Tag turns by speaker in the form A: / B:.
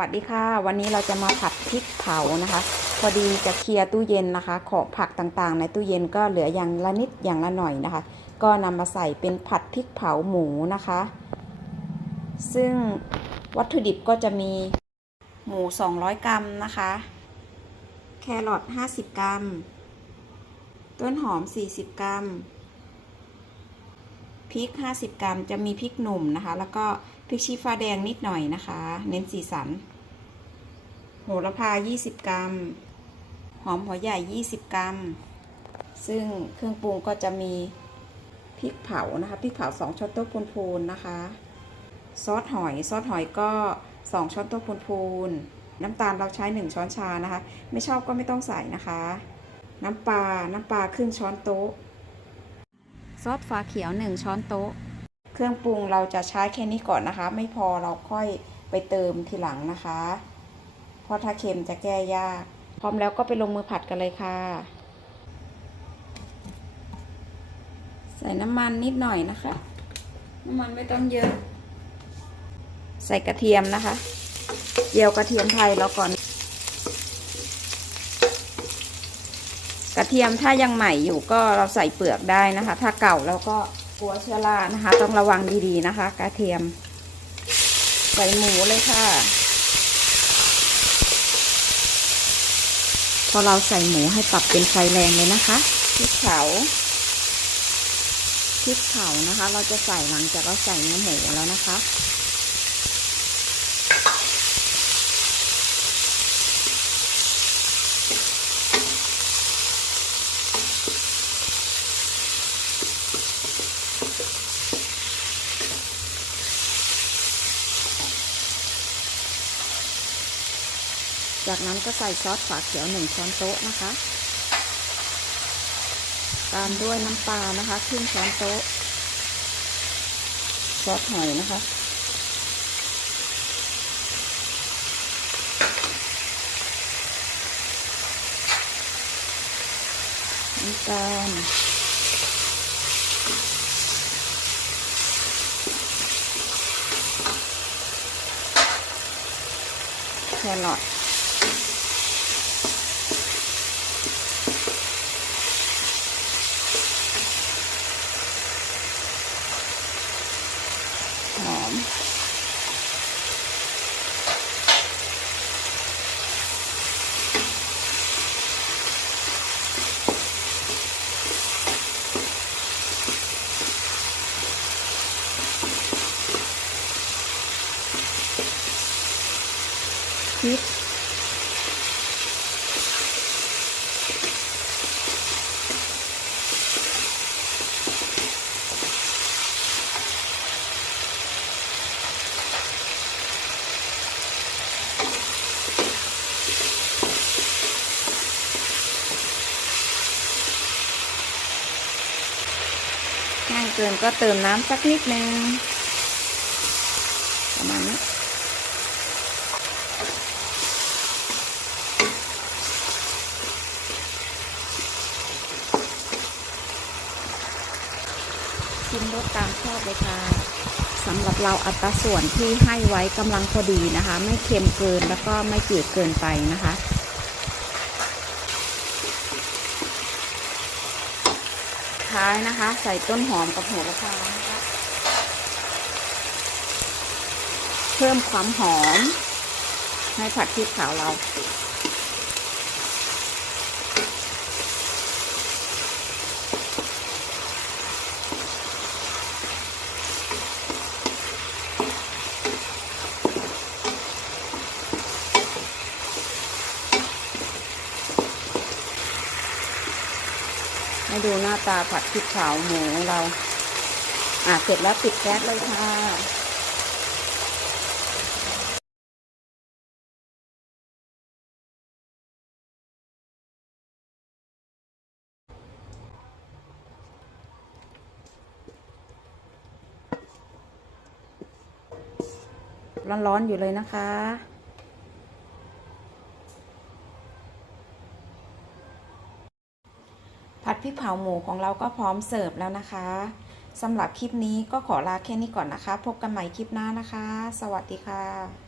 A: สวัสดีค่ะ วันนี้เราจะมาผัดพริกเผานะคะ พอดีจะเคลียร์ตู้เย็นนะคะ ของผักต่างๆ ในตู้เย็นก็เหลืออย่างละนิดอย่างละหน่อยนะคะ ก็นำมาใส่เป็นผัดพริกเผาหมูนะคะ ซึ่งวัตถุดิบก็จะมีหมู 200 กรัมนะคะ แครอท50 กรัม ต้นหอม 40 กรัมพริก 50 กรัมจะมีพริกหนุ่มนะคะ แล้วก็ พริกชี้ฟ้าแดงนิดหน่อยนะคะ เน้นสีสัน โหระพา 20 กรัม หอมหัวใหญ่ 20 กรัม ซึ่งเครื่องปรุงก็จะมีพริกเผานะคะพริกเผา 2ช้อนโต๊ะพูนๆนะคะ ซอสหอยซอสหอยก็ 2 ช้อนโต๊ะพูนๆน้ำตาลเราใช้ 1 ช้อนชานะคะ ไม่ชอบก็ไม่ต้องใส่นะคะ น้ำปลาน้ำปลาครึ่งช้อนโต๊ะ ซอสฟ้าเขียว 1 ช้อนโต๊ะ เครื่องปรุงเราจะใช้แค่นี้ก่อนนะคะ ไม่พอเราค่อยไปเติมทีหลังนะคะ เพราะถ้าเค็มจะแก้ยาก พร้อมแล้วก็ไปลงมือผัดกันเลยค่ะ ใส่น้ำมันนิดหน่อยนะคะ น้ำมันไม่ต้องเยอะ ใส่กระเทียมนะคะเจียวกระเทียมไทยแล้วก่อน กระเทียมถ้ายังใหม่อยู่ก็เราใส่เปลือกได้นะคะ ถ้าเก่าแล้วก็ กลัวเชื้อรานะคะ ต้องระวังดีๆนะคะ กระเทียม ใส่หมูเลยค่ะ พอเราใส่หมูให้ปรับเป็นไฟแรงเลยนะคะพริกเผาพริกเผานะคะ เราจะใส่หลังจากเราใส่เนื้อหมูแล้วนะคะ จากนั้นก็ใส่ซอสฝาเขียวหนึ่งช้อนโต๊ะนะคะ ตามด้วยน้ำปลานะคะครึ่งช้อนโต๊ะ ซอสหอยนะคะ น้ำตาลแครอท หอม เกินก็เติมน้ำสักนิดนึงประมาณนี้ชิมรสตามชอบเลยค่ะสำหรับเราอัตราส่วนที่ให้ไว้กำลังพอดีนะคะ ไม่เค็มเกินแล้วก็ไม่จืดเกินไปนะคะ ท้ายนะคะ ใส่ต้นหอมกับโหระพานะคะเพิ่มความหอมให้ผัดพริกขาวเรา ให้ดูหน้าตาผัดพริกเผาหมูของเรา อะเสร็จแล้วปิดแก๊สเลยค่ะร้อนๆอยู่เลยนะคะ ผัดพริกเผาหมูของเราก็พร้อมเสิร์ฟแล้วนะคะสำหรับคลิปนี้ก็ขอลาแค่นี้ก่อนนะคะ พบกันใหม่คลิปหน้านะคะ สวัสดีค่ะ